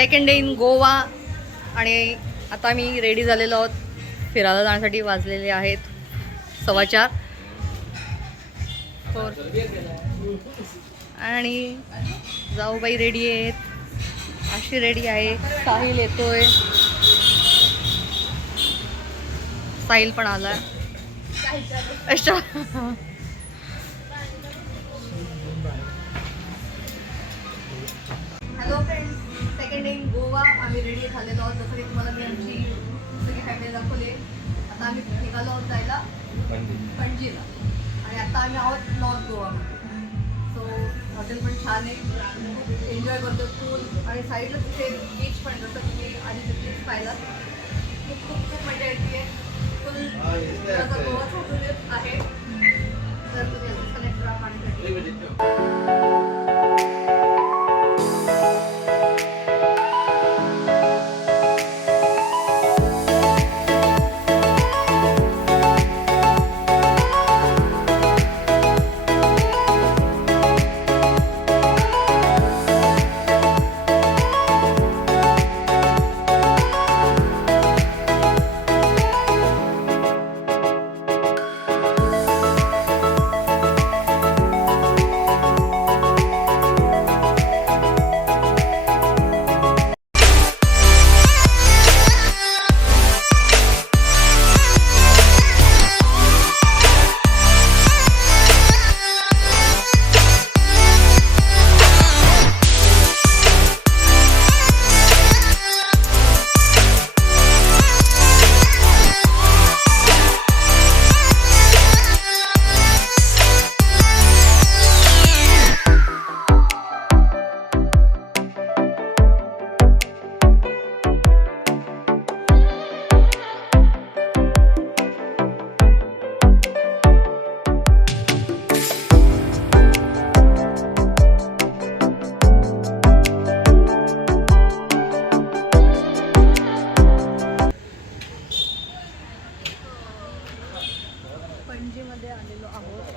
Second day in Goa आणि आता मी ready झालेलो आहोत फिरायला जाण्यासाठी. वाजलेले आहेत 4:15 आणि जाऊबाई रेडी आहेत, आशी रेडी आहे, साहिल येतोय, साहिल पण आला. अच्छा hello friends, second day in Goa. आम्ही रेडी झालेलो आहोत. जसं की तुम्हाला मी आमची सगळी फॅमिली दाखवली. आता आम्ही निघालो आहोत जायला पणजीला आणि आता आम्ही आहोत नॉर्थ गोवामध्ये. सो हॉटेल पण छान आहे, खूप एन्जॉय करतो. पूल आणि साईडला तिथे बीच पण, जसं तुम्ही आधी तिथेच पाहिलं. खूप खूप खूप मजा येते. फुल गोवा सोडून आहे. तर तुम्ही कनेक्ट करा पाण्यासाठी. पणजीमध्ये आलेलो आहोत,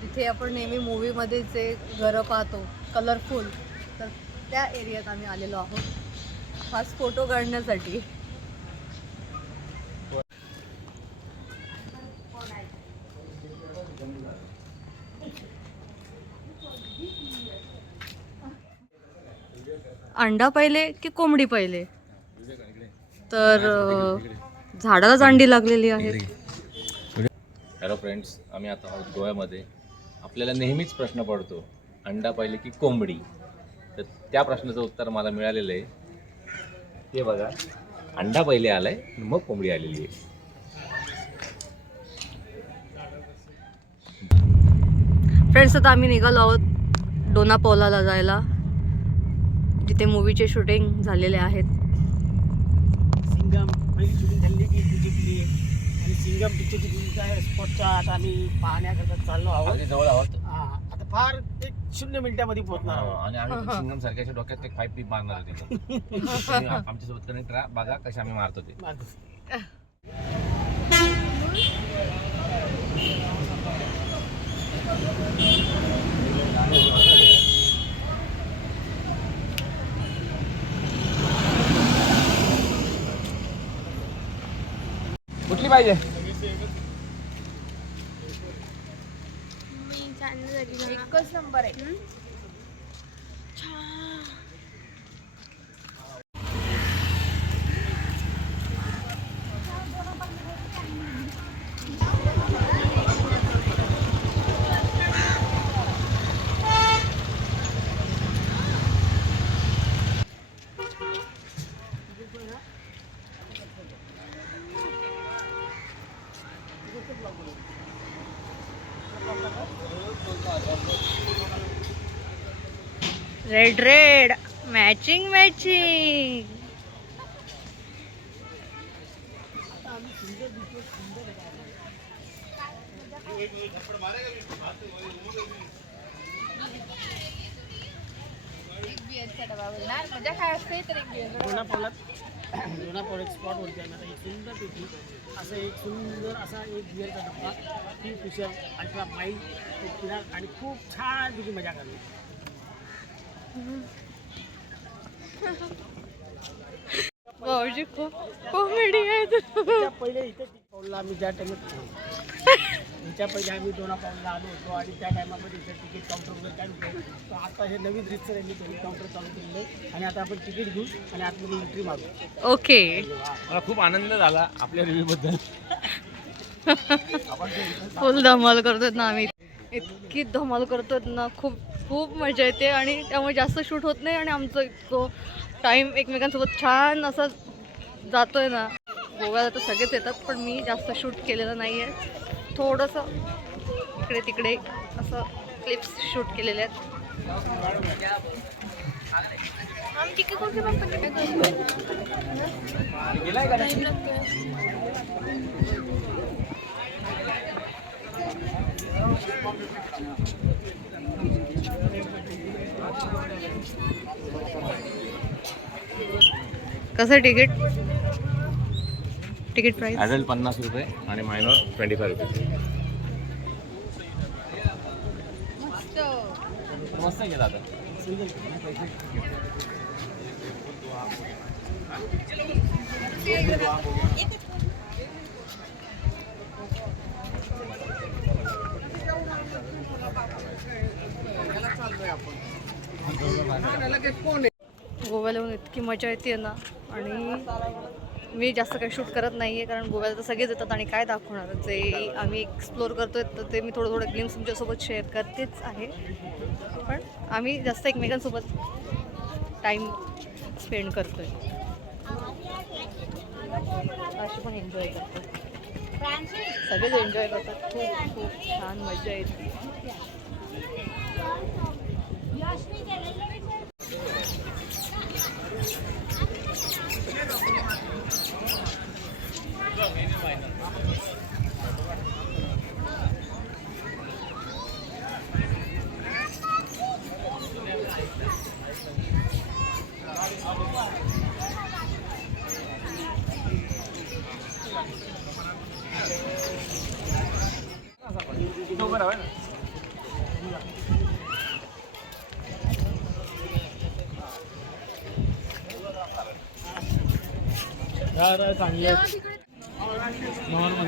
जिथे आपण नेहमी मूवीमध्ये जे घरं पाहतो कलरफुल, तर त्या एरियात आम्ही आलेलो आहोत खास फोटो काढण्यासाठी. अंडा पहिले की कोंबडी पहिले? तर झाडालाच अंडी लागलेली आहे. हॅलो फ्रेंड्स, आम्ही आता आहोत गोव्यामध्ये. आपल्याला नेहमीच प्रश्न पडतो, अंडा पहिले की कोंबडी? तर त्या प्रश्नाचं उत्तर मला मिळालेलं आहे. ते बघा, अंडा पहिले आलाय मग कोंबडी आलेली आहे. फ्रेंड्स, आता आम्ही निघालो आहोत डोनापॉलाला जायला, जिथे मूवीचे शूटिंग झालेले आहेत. सिंगम पहिली शूटिंग झालेली ती जिंकली आणि सिंगम पिक्चरची स्पॉटच्या आता आम्ही पाहण्याकरता चाललो आहोत. अगदी जवळ आहोत. आता फार एक 0 मिनिटामध्ये पोहोचणार आहोत. आणि आम्ही सिंगम सारख्याच्या डोक्यात एक 5 पीप मारणार होते. आमच्यासोबत कनेक्ट राहा, बघा कसे आम्ही मारतो ते. कुठली पाहिजे? एकच नंबर आहे. Red red matching matching. मजा काय असते तर डोनापॉल एक स्पॉट होते आता एक सुंदर पैकी असं एक सुंदर असा एक बिअरचा डब्बा, ती फिशर अल्ट्रा माइल्ड पिणार आणि खूप छान तुझी मजा करली. भाऊजी खूप कॉमेडी आहे त्याच्या पहिले इथे पाऊलला आम्ही ज्या टाइमात ह्याच्या पहिले आम्ही दोना पाऊलला आलो होतो आणि त्या टायमामध्ये इथे तिकीट काउंटर वगैरे काय नव्हतं. तर आता हे नवीन रितसर यांनी तिकीट काउंटर चालू केलेलं आहे आणि आता आपण तिकीट घेऊ आणि आतमध्ये एंट्री मारू. ओके. मला खूप आनंद झाला आपल्या रिव्ह्यूबद्दल. फुल धमाल करतोय ना आम्ही, इतकी धमाल करतोय ना, खूप खूप मजा येते आणि त्यामुळे जास्त शूट होत नाही आणि आमचं इतकं टाईम एकमेकांसोबत छान असं जातोय ना. गोव्याला तर सगळेच येतात पण मी जास्त शूट केलेलं नाही आहे. थोडंसं इकडे तिकडे असं क्लिप्स शूट केलेले आहेत. कसं तिकीट प्राइस? ॲडल्ट 50 रुपये आणि मायनॉर 25 रुपये. मस्त गेला आता. गोव्याला येऊन इतकी मजा येते ना आणि मी जास्त काही शूट करत नाही आहे कारण गोव्याला तर सगळेच येतात आणि काय दाखवणार. जे आम्ही एक्सप्लोअर करतोय तर ते मी थोडं थोडं ग्लिम्स तुमच्यासोबत शेअर करतेच आहे. पण आम्ही जास्त एकमेकांसोबत टाईम स्पेंड करतोय, अशी पण एन्जॉय करतो. सगळेच एन्जॉय करतात. खूप खूप छान मजा येते. चांगले नॉर्मल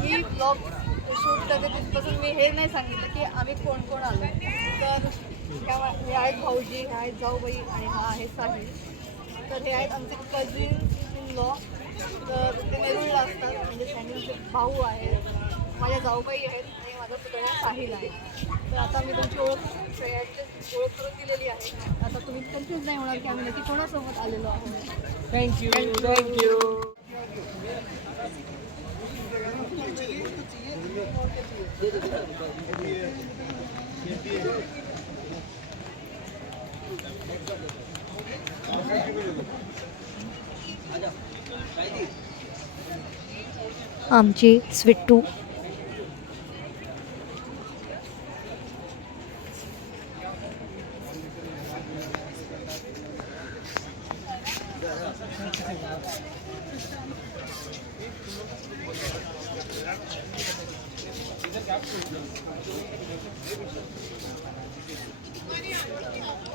मी ब्लॉग शूट करते तिथपासून मी हे नाही सांगितलं की आम्ही कोण कोण आलो. तर हे आहेत भाऊजी, हे आहेत जाऊबाई आणि हा आहे साहिल. तर हे आहेत आमचे कझिन इन लॉ. तर ते नेरूळला असतात. म्हणजे साहिलचे भाऊ आहेत, माझ्या जाऊबाई आहेत आणि माझा पुतळा साहिल आहे. तर आता मी तुमची ओळख करून दिलेली आहे. आता तुम्ही कन्फ्यूज नाही होणार की आम्ही नक्की कोणासोबत आलेलो आहोत. थँक्यू. आमची स्वीटू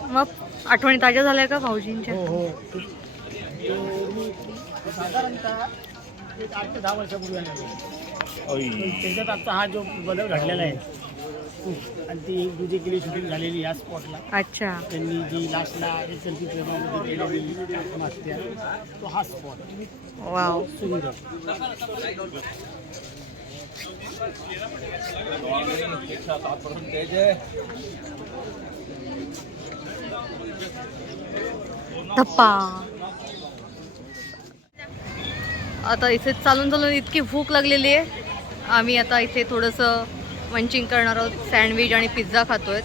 मग आठवणी ताज्या झाल्या का भाऊजींच्या? हो. साधारणतः एक 8 ते 10 वर्षापूर्वी आलेलो. त्याच्यात आता हा जो बदल घडलेला आहे आणि ती दुधी केली शूटिंग झालेली या स्पॉटला. अच्छा. त्यांनी जी लास्टला सेल्फी प्रेमामध्ये केलेली मास्टर तो हा स्पॉट. वाव, सुंदर. धप्पा. आता इथे चालून इतकी भूक लागलेली आहे. आम्ही आता इथे थोडंसं मंचिंग करणार आहोत. सँडविच आणि पिझ्झा खातोय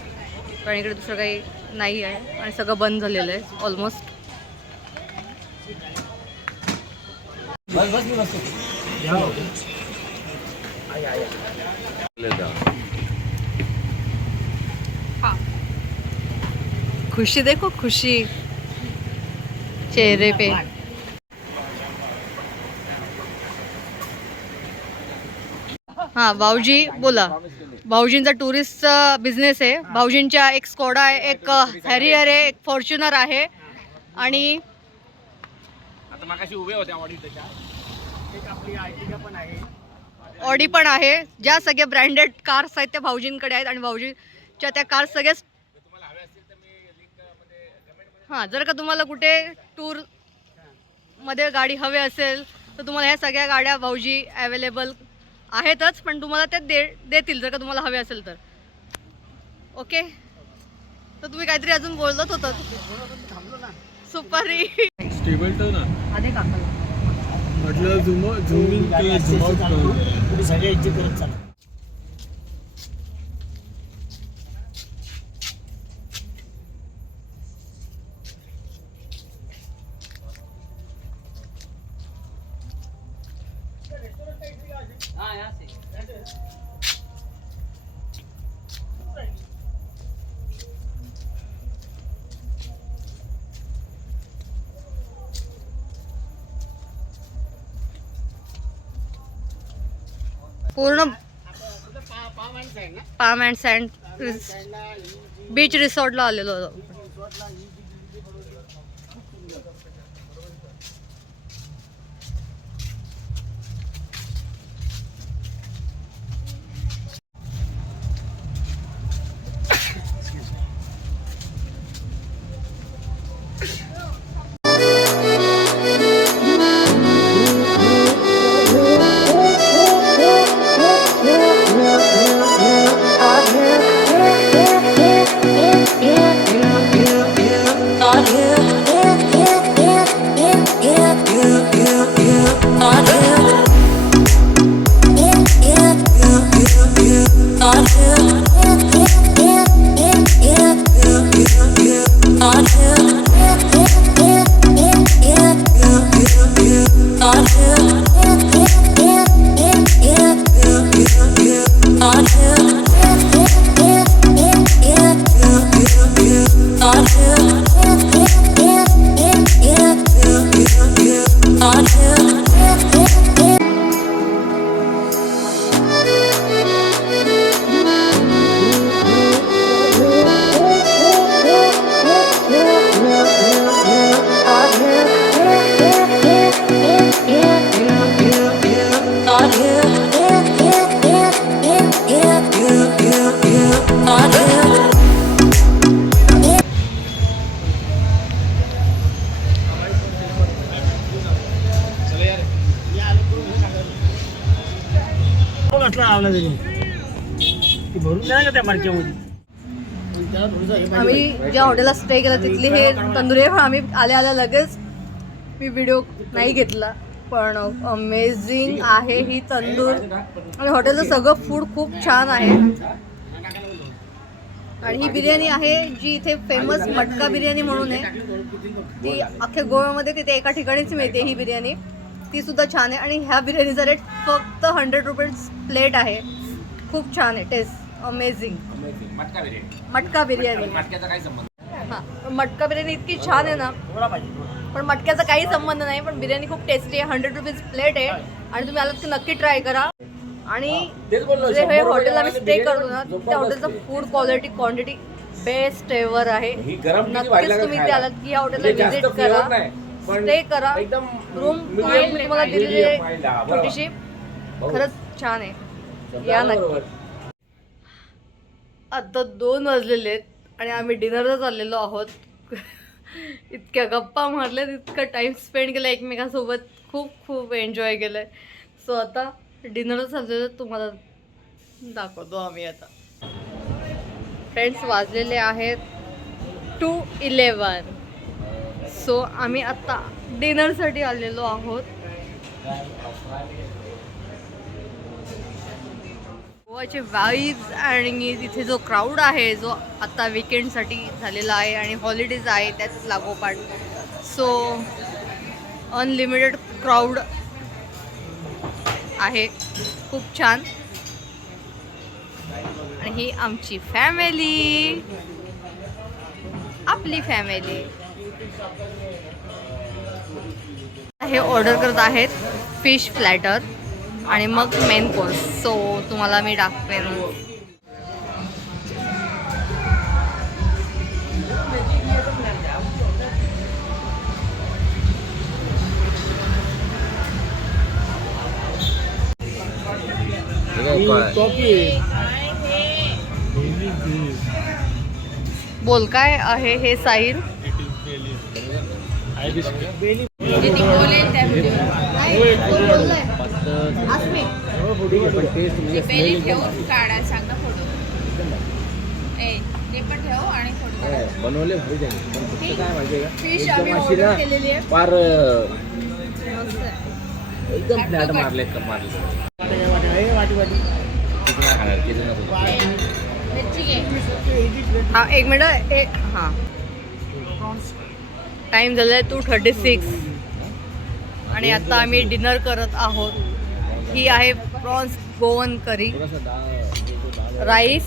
कारण इकडे दुसरं काही नाही आहे आणि सगळं बंद झालेलं आहे ऑलमोस्ट. खुशी देखो, खुशी चेहरे पे. हाँ भाऊजी बोला. भाऊजींचा टुरिस्टचा बिझनेस आहे. भाऊजींच्या एक स्कोडा आहे, एक हॅरियर आहे, एक फॉर्च्युनर आहे आणि आता मागाशी उभे होत्या ऑडी त्याच्या एक आपली आयटिका पण आहे. ऑडी पण आहे. ज्या सगळ्या ब्रँडेड कार्स आहेत त्या भाऊजींकडे आहेत आणि भाऊजीच्या त्या कार्स सगळ्याच हां, जर का तुम्हाला कुठे टूर मध्ये गाडी हवी असेल तर तुम्हाला ह्या सगळ्या गाड्या भाऊजी अवेलेबल आहेतच, पण तुम्हाला त्या देतील जर का तुम्हाला हवे असेल तर. ओके, तर तुम्ही काहीतरी अजून बोलत होतात. सुपारी स्टेबल ठेव ना. आधे काकाला म्हटलं झुमिंग किंवा झुमआउट सगळ्या इच्छे करत चालू. पूर्ण पाम अँड सँड ना पाम अँड सँड बीच रिसॉर्टला आलेलो होतो. घातला लावला त्यांनी ती भरून द्या का त्या मडक्यामध्ये. आम्ही ज्या हॉटेलला स्टे केला तिथली हे तंदुरी आहे. पण आम्ही आल्या लगेच मी व्हिडिओ नाही घेतला, पण अमेझिंग आहे ही तंदूर आणि हॉटेलचं सगळं फूड खूप छान आहे. आणि ही बिर्याणी आहे जी इथे फेमस मटका बिर्याणी म्हणून आहे. ती अख्ख्या गोव्यामध्ये तिथे एका ठिकाणीच मिळते ही बिर्याणी. ती सुद्धा छान आहे आणि ह्या बिर्याणीचा रेट फक्त 100 रुपीज प्लेट आहे. खूप छान आहे, टेस्ट अमेझिंग. मटका बिर्याणी हां, मटका बिर्याणी इतकी छान आहे ना, पण मटक्याचा काही संबंध नाही, पण बिर्याणी खूप टेस्टी आहे. 100 रुपीज प्लेट आहे आणि तुम्ही आलात की नक्की ट्राय करा. आणि जे हे हॉटेल आम्ही स्टे करतो ना त्या हॉटेलचं food quality quantity best ever आहे. नक्कीच तुम्ही इथे आलात की या हॉटेलला व्हिजिट करा, स्टे करा. रूम तुम्हाला दिलेली आहे छोटीशी, खरंच छान आहे, या नक्की. आता 2 वाजलेले आहेत आणि आम्ही डिनरला चाललेलो आहोत. इतक्या गप्पा मारल्यात, इतका टाईम स्पेंड केला एकमेकांसोबत, खूप खूप एन्जॉय केलं आहे. सो आता डिनरला चाललेलं तुम्हाला दाखवतो आम्ही. आता फ्रेंड्स वाजलेले आहेत 2:11. सो आम्ही आत्ता डिनरसाठी आलेलो आहोत. गोवाचे वाईब्स आणि तिथे जो क्राऊड आहे जो आता विकेंडसाठी झालेला आहे आणि हॉलिडेज आहे त्याच लागोपाठ, सो अनलिमिटेड क्राऊड आहे, खूप छान. आणि ही आमची फॅमिली, आपली फॅमिली. हे ऑर्डर करत आहेत फिश प्लॅटर आणि मग मेन कोर्स. सो तुम्हाला मी दाखवेन. बाय. कॉफी बोल काय आहे हे साहिल? बेली जे टिकवले त्या व्हिडिओ पण टेस्ट ते बेली ठेवून काढा सांग ना फोटो. ए ते पण ठेव आणि फोटो काढा. बनवले भारी झाले पण फक्त काय माहितीये का फिश एकदम आम्ही अशी ऑर्डर ना केलेली आहे. फार मस्त आहे. एकदम फ्लॅट मारले वाटी वाटी किती नाही खाणार किती नाही मिरची घे. हा एक मिनिट एक हां टाइम झाला आहे 2:36 आणि आता आम्ही डिनर करत आहोत. ही आहे प्रॉन्स गोवन करी, थोडासा डाळ राईस,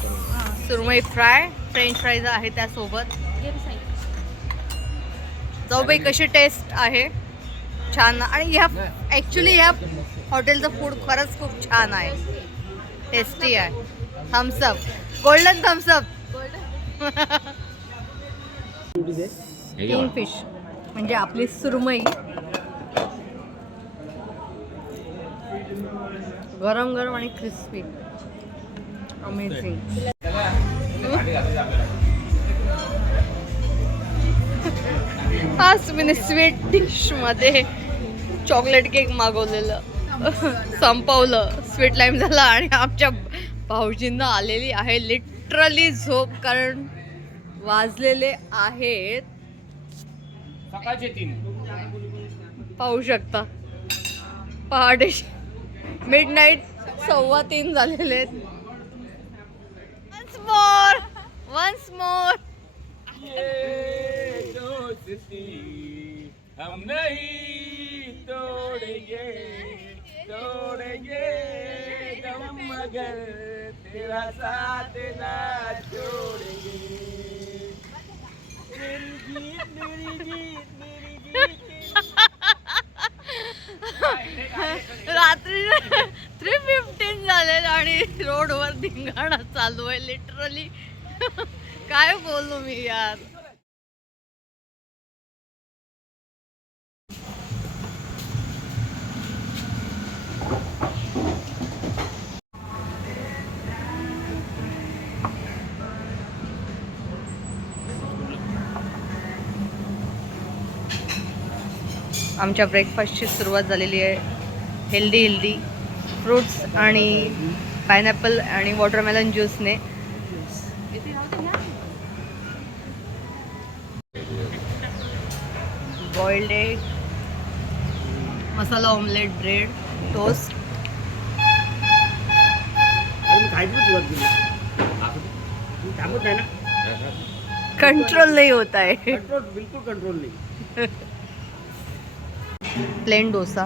सुरमई फ्राय, फ्रेंच फ्राईज आहे त्यासोबत. घे रे साई. जाऊ बाई कशी टेस्ट आहे? छान. आणि ह्या ॲक्च्युली ह्या हॉटेलचं फूड खरंच खूप छान आहे, टेस्टी आहे. Thums Up, golden Thums Up. हे घे किंग फिश म्हणजे आपली सुरमई गरम गरम आणि क्रिस्पी. अमेझिंग. आज मी स्वीट डिशमध्ये चॉकलेट केक मागवलेलं, संपवलं. स्वीट लाईम झाला आणि आमच्या भाऊजींना आलेली आहे लिटरली झोप, कारण वाजलेले आहेत सकाळचे 3. पाहू शकता पहाटे मिडनाईट 2:15 झालेले आहेत. वन्स मोर हम नहीं तोड़ेंगे हम मगर तेरा साथ ना छोड़ेंगे. मेरी जीत रात्री 3:15 झालेलं आणि रोडवर धिंगाणा चालू आहे लिटरली. काय बोलू मी यार. आमच्या ब्रेकफास्टची सुरुवात झालेली आहे. हेल्दी फ्रूट्स आणि पायनॅपल आणि वॉटरमेलन ज्यूसने. बॉइल्ड एग, मसाला ऑमलेट, ब्रेड, टोस्ट. खायची सुरुवात केली. थांबत नाही ना, कंट्रोल नाही होत आहे. कंट्रोल बिलकुल कंट्रोल नाही. प्लेन डोसा,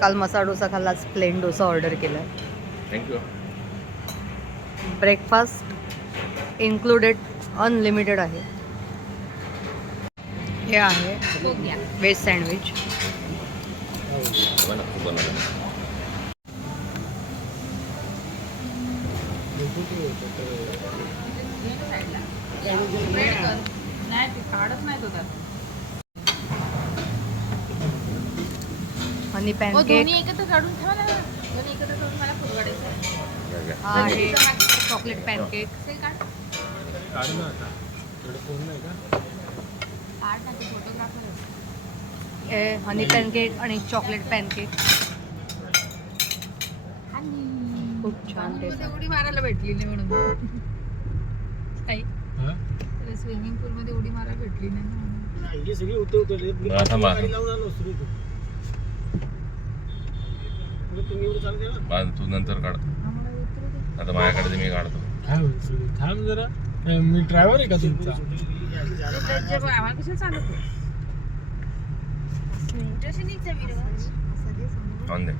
काल मसाला डोसा खाल्ला, आज प्लेन डोसा ऑर्डर केला. थँक्यू. ब्रेकफास्ट इन्क्लुडेड अनलिमिटेड आहे. हे आहे बघूया. Veg sandwich. बनवलं ब्रेड कर. नाही ते काढत नाही तो त्यात. हनी हो पॅनकेक. दोन्ही एकत्र काढून ठेवा ना. दोन्ही एकत्र करून मला फुलवाडायचं. हा आहे चॉकलेट पॅनकेक. ते काढ. काढ ना आता थोडं फोन नाही का काढ ना ते फोटोग्राफर. हे हनी पॅनकेक आणि चॉकलेट पॅनकेक खूप छान टेस्ट. उडी मारायला भेटली नाही म्हणून. काही हा स्विमिंग पूल मध्ये उडी मारायला भेटली नाही म्हणून. नाही, हे सगळे उतरले. मी आता माग. गाडी लावून आलो सुरू इथून. पुढे तुम्ही एवढं चालते ना. माझं तू नंतर काढ. आम्हाला उतरू दे. आता माझ्याकडे ते मी काढतो. काय बोलतो थांब जरा मी ड्रायव्हर आहे का तुमचा आम्हाला कशाला चालत ऑन दे.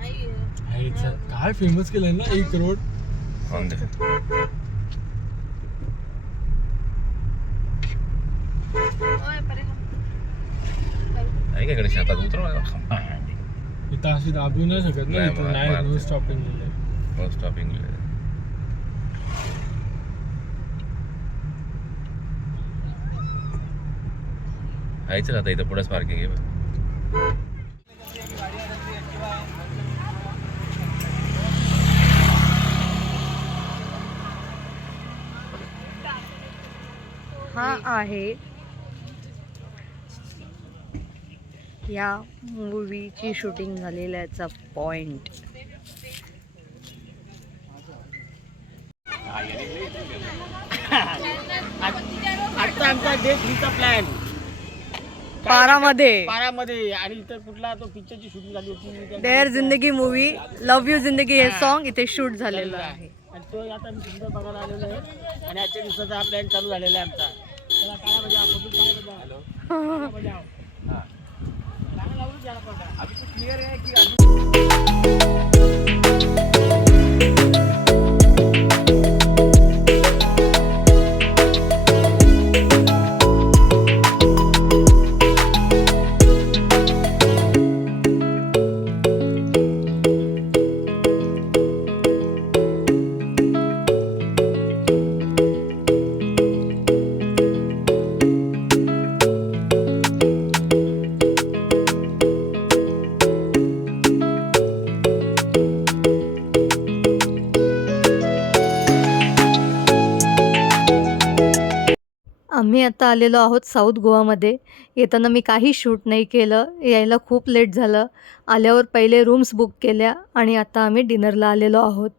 आहे, काय फेमस केलंय ना 1 करोड. ऑन दे. आहे का इकडे शेतात उतरव. इथं अशी दाबू नाही शकत ना, नाही, इथं नाही मारते. No stopping. No stopping. आहे चल आता इथं पुढेच पार्किंग आहे. आहे या मूवीची शूटिंग झालेल्याचा पॉइंट. आजचा आमचा डे 3चा प्लॅन पारामध्ये आणि इतर कुठला तो पिक्चरची शूटिंग झाली होती डेअर जिंदगी मूवी लव यू जिंदगी हे सॉन्ग इथे शूट झालेलं आहे. आणि तो आता आम्ही सुंदर बघायला आलेलो आहे आणि आजच्या दिवसाचा हा प्लॅन चालू झालेला आहे आमचा. चला काय मजा आपण काय मजा हॅलो मजा गाणं लावून द्या आपण. आम्ही आता आलेलो आहोत साऊथ गोवामध्ये. येताना मी काही शूट नाही केलं, यायला खूप लेट झालं. आल्यावर पहिले रूम्स बुक केल्या आणि आता आम्ही डिनरला आलेलो आहोत.